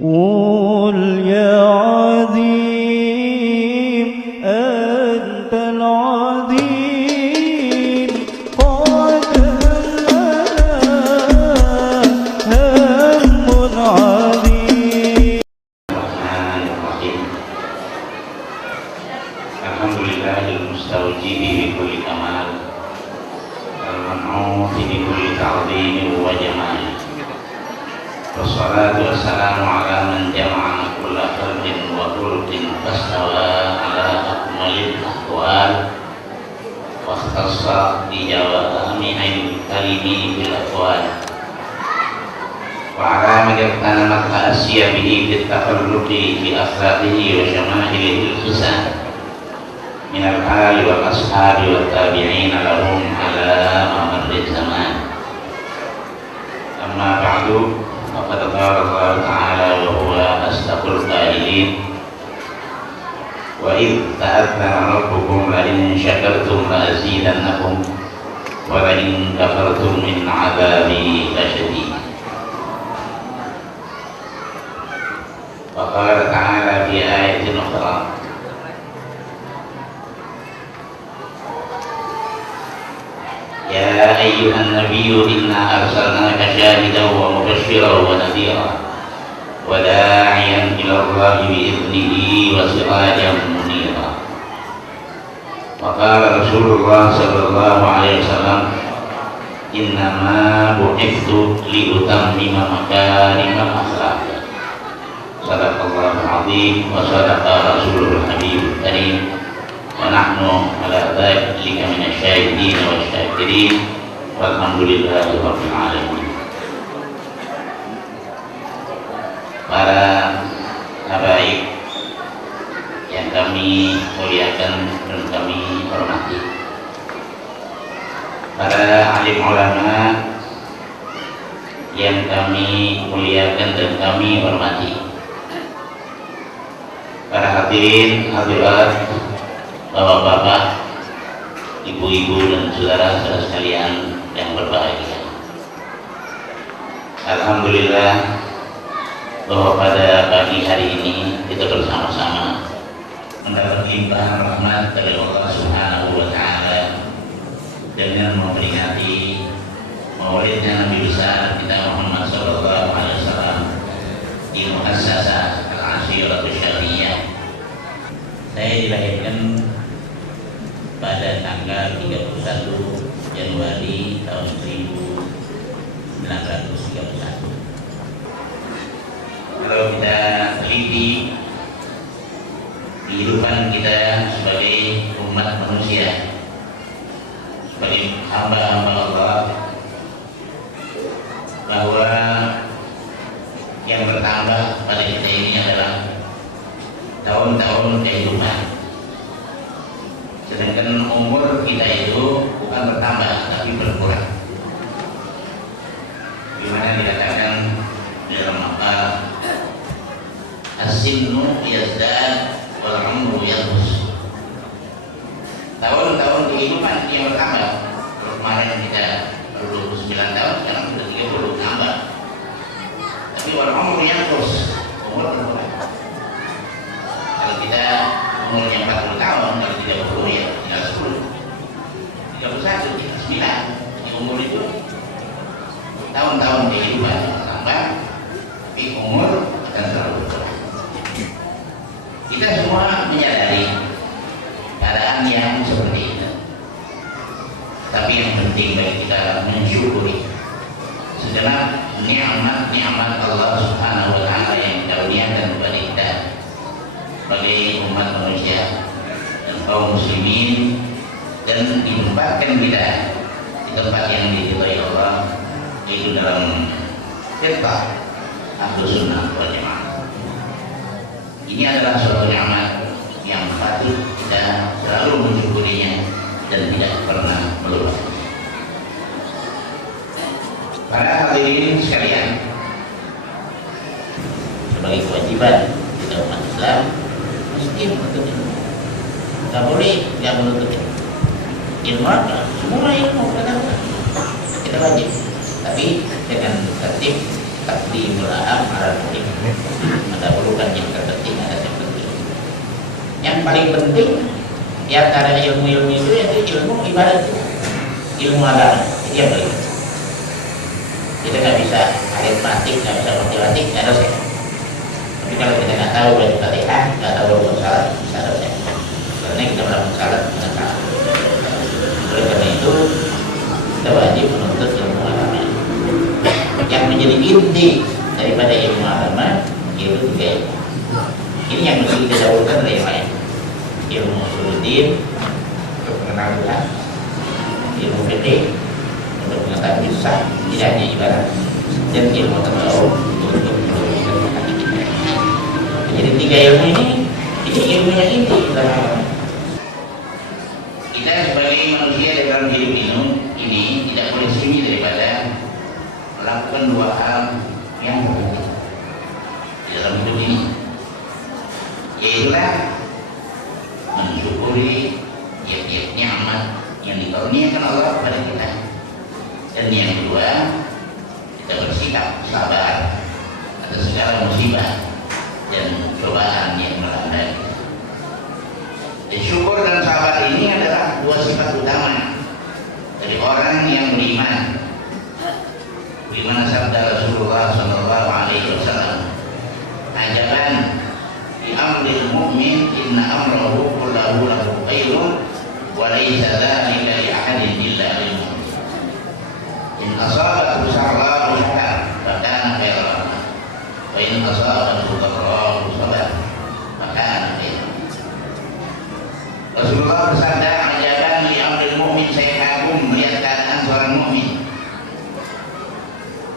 قل يا عظيم أنت العظيم قد هم عظيم. الرحمن الرحيم. الحمد لله المستوجب بكل كمال المنعوت بكل تعظيم وجمال، والصلاة والسلام على من جمع كل خلق وخلق فاستوى على أكمل الأحوال واختص بجوامع الكلم بالأقوال، وعلى من اغتنمت تأسي به في التخلق بأخلاقه وشمائله الحسان من الآل والأصحاب والتابعين لهم على مر الزمان. أما بعد، فقد قال الله تعالى وهو أصدق القائلين: وإذ تأذن ربكم لئن شكرتم لأزيدنكم ولئن كفرتم من عذابي لشديد. وقال تعالى في آية أخرى: يا أيها النبي إنا أرسلناك شاهدا ومبشرا ونذيرا وداعيا إلى الله بإذنه وسراجا منيرا. وقال رسول الله صلى الله عليه وسلم: إنما بعثت لأتمم مكارم الأخلاق. صدق الله العظيم وصدق رسوله الحبيب الكريم، ونحن على ذلك من الشاهدين والشاكرين، والحمد لله رب العالمين. Para habaib yang kami muliakan dan kami hormati, para alim ulama yang kami muliakan dan kami hormati, para hadirin hadirat, bapak-bapak, ibu-ibu dan saudara-saudara sekalian yang berbahagia. Alhamdulillah bahwa pada pagi hari ini kita bersama-sama mendapat limpahan rahmat dari Allah Subhanahu wa Ta'ala dengan memperingati maulidnya Nabi besar kita Muhammad sallallahu alaihi wasallam di Muassasah Al-Ashiratus Syariah. Saya dilahirkan pada tanggal 31 Januari tahun 1931. Kalau kita teliti kehidupan kita sebagai umat manusia, sebagai hamba-hamba Allah, bahwa yang bertambah pada kita ini adalah tahun-tahun kehidupan. Sedangkan umur kita itu bukan bertambah tapi berkurang. Gimana dikatakan dalam maqal, as-sinnu yazdad wal umru yanqus. Tahun-tahun kehidupan yang bertambah. Kalau kemarin kita baru 29 tahun, sekarang sudah 30 tambah. Tapi wal umru yanqus, umur berkurang. Kalau kita umurnya 40 tahun, kalau 30 ya tinggal 10, 31, 9. Jadi umur itu tahun-tahun kehidupan bertambah, tapi umur akan selalu berkurang. Kita semua menyadari keadaan yang seperti itu, tapi yang penting bagi kita mensyukuri segenap nikmat-nikmat Allah Subhanahu wa Ta'ala yang dikaruniakan kepada kita sebagai umat manusia dan kaum muslimin, dan ditempatkan kita di tempat yang diridhai Allah, yaitu dalam fitrah Ahlus Sunnah wal Jamaah. Ini adalah suatu nikmat yang patut kita selalu mensyukurinya dan tidak pernah melupakan. Para hadirin sekalian, sebagai kewajiban kita umat Islam mesti menuntut ilmu. Tidak boleh tidak menuntut ilmu. Ilmu apa? Semua ilmu kita wajib, tapi dengan tertib takdimul aham ala muhim. paling penting di antara ilmu-ilmu itu yaitu ilmu ibadah, ilmu agama. Itu yang paling penting. Kita nggak bisa aritmatik, nggak bisa matematik, nggak dosen. Tapi kalau kita nggak tahu baju Fatihah, nggak tahu baju salat, bisa dosen. Karena kita melakukan salat dengan salah. Oleh karena itu kita wajib menuntut ilmu agama. Yang menjadi inti daripada ilmu agama itu tiga ilmu. Ini yang mesti kita dahulukan dari yang lain. Ilmu usuluddin untuk mengenal Tuhan, ilmu fikih untuk mengetahui sah tidaknya ibadah, dan ilmu tasawuf untuk menentukan hati kita. Jadi tiga ilmu ini ilmu yang inti dalam agama. Kita sebagai manusia dalam hidup ini tidak boleh sunyi daripada melakukan dua hal yang berbeda di dalam hidup ini, yaitulah mensyukuri tiap-tiap nikmat yang dikaruniakan Allah kepada kita, dan yang kedua kita bersikap sabar atas segala musibah dan cobaan yang melanda kita. Dan syukur dan sabar ini adalah dua sifat utama dari orang yang beriman. Bagaimana sabda Rasulullah Sallallahu Alaihi Wasallam, ajaban di amril mu'min inna amrahu kullahu lahu khairun wa laysa dzalika li ahadin illa lil mu'min. In asabathu sarra'u syakara fa kana khairan lahu wa in asabathu dharra'u sabara fa kana khairan. Rasulullah bersabda, ajaban li amril mu'min, saya kagum melihat keadaan seorang mukmin,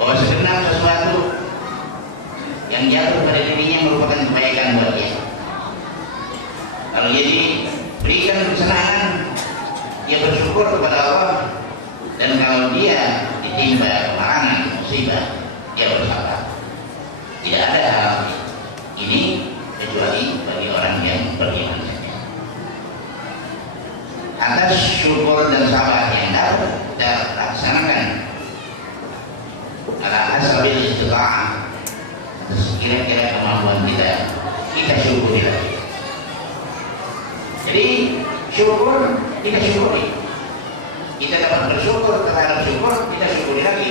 bahwa segenap sesuatu yang jatuh pada dirinya merupakan kebaikan buat dia. Kalau dia diberikan kesenangan, dia bersyukur kepada Allah, dan kalau dia ditimpa kemalangan, musibah, dia bersabar. Tidak ada hal ini kecuali bagi orang yang beriman saja. Atas syukur dan sabar yang dapat kita laksanakan ala hasabil istita'ah, kira-kira kemampuan kita syukuri lagi. Jadi syukur, kita syukuri. Kita dapat bersyukur terhadap syukur, kita syukuri lagi.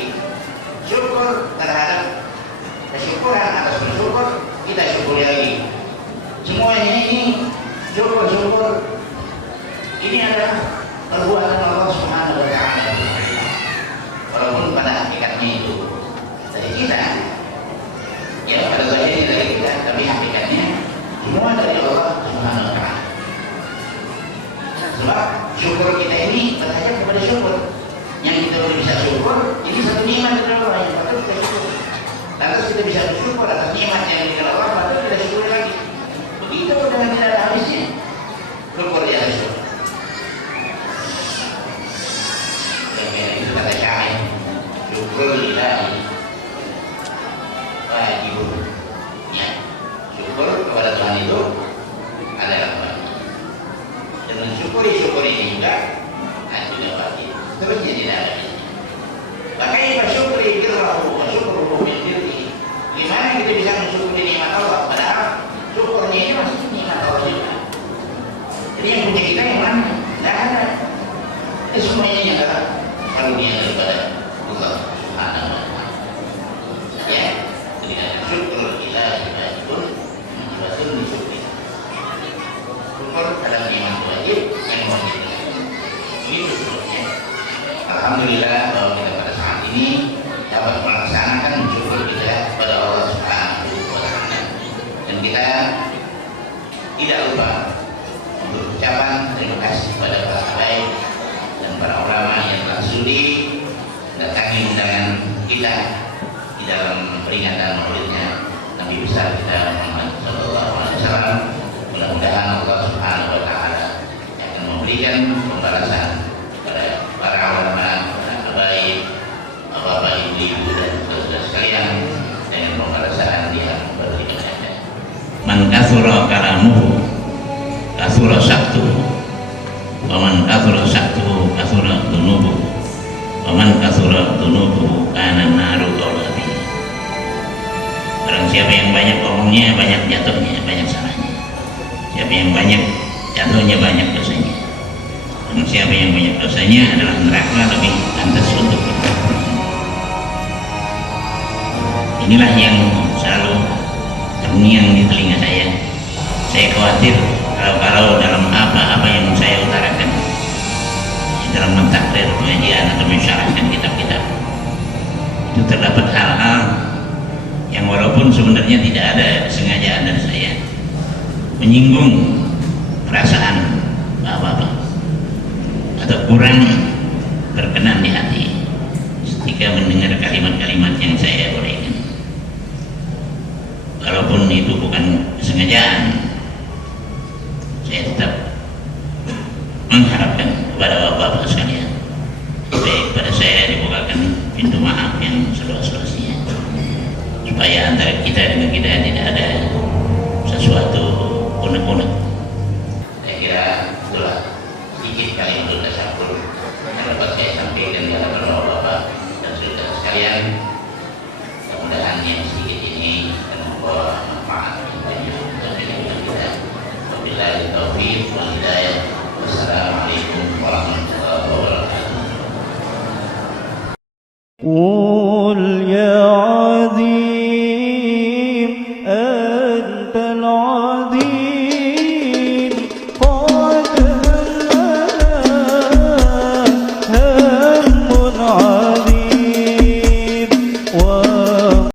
Syukur terhadap kesyukuran atas bersyukur, kita syukuri lagi. Semuanya ini syukur. Ini adalah perbuatan Allah Subhanahu wa Ta'ala. Walaupun pada hakikatnya itu dari kita, ya pada zahirnya dari kita, tapi hakikatnya semua dari Allah Subhanahu wa Ta'ala. Sebab syukur kita ini berhajat kepada syukur. Yang kita boleh bisa syukur, ini satu nikmat dari Allah yang patut kita syukur. Lantas kita bisa bersyukur atas nikmat yang diberikan Allah, patut kita syukur lagi. Begitu dengan tidak ada habisnya syukur di atas syukur. Itu kata syair, syukur lillahi wajibun. Ya, syukur kepada Tuhan itu adalah wajib. Dan mensyukuri ini juga wajib. Terusnya tidak ada. Makanya bersyukuri birrahu wa syukruhu bil birri. Gimana kita bisa mensyukuri nikmat Allah padahal syukurnya ini masih nikmat Allah juga. Jadi yang punya kita yang mana? Tidak ada. Semuanya yang adalah karunia daripada Allah Subhanahu wa Ta'ala. Ya, dengan syukur kita wajibun menjadikan syukur. Syukur adalah nikmat wajib yang wajib. Begitu seterusnya. Alhamdulillah bahwa kita pada saat ini dapat melaksanakan syukur kita kepada Allah Subhanahu wa Ta'ala, dan kita tidak lupa untuk ucapan terima kasih kepada para habaib dan para ulama yang telah sudi datangi undangan kita di dalam peringatan maulidnya Nabi besar kita Muhammad Sallallahu Alaihi Wasallam. Mudah-mudahan Allah Subhanahu Wa Taala akan memberikan pembalasan kepada para ulama, para habaib, bapak, ibu, dan saudara sekalian dengan pembalasan yang berbeda. Man kasura kalamuhu kasura syaktuhu, waman kasura syaktuhu kasura dunubuhu, waman kasura dunubuhu kana naru qawlabi. Barang siapa yang banyak omongnya, banyak jatuhnya, banyak salahnya. Siapa yang banyak jatuhnya banyak dosanya. Dan siapa yang banyak dosanya adalah neraka lebih pantas untuk kita. Inilah yang selalu terngiang di telinga saya. Saya khawatir kalau dalam apa yang saya utarakan dalam mentahrir pengajian atau mensyarahkan kitab-kitab itu terdapat hal-hal yang walaupun sebenarnya tidak ada kesengajaan dari saya menyinggung perasaan bapak-bapak atau kurang berkenan di hati ketika mendengar kalimat-kalimat yang saya uraikan. Walaupun itu bukan kesengajaan, saya tetap mengharapkan kepada bapak-bapak sekalian supaya kepada saya dibukakan pintu maaf yang seluas-luasnya, supaya antara kita dengan kita tidak ada sesuatu unek-unek. Saya kira itulah sedikit kali untuk tasakur yang dapat saya sampaikan di hadapan bapak-bapak dan saudara sekalian. Mudah-mudahan yang sedikit ini membawa manfaat yang banyak untuk kita. Wabillahi taufiq wal hidayah. Wassalamualaikum warahmatullahi wabarakatuh.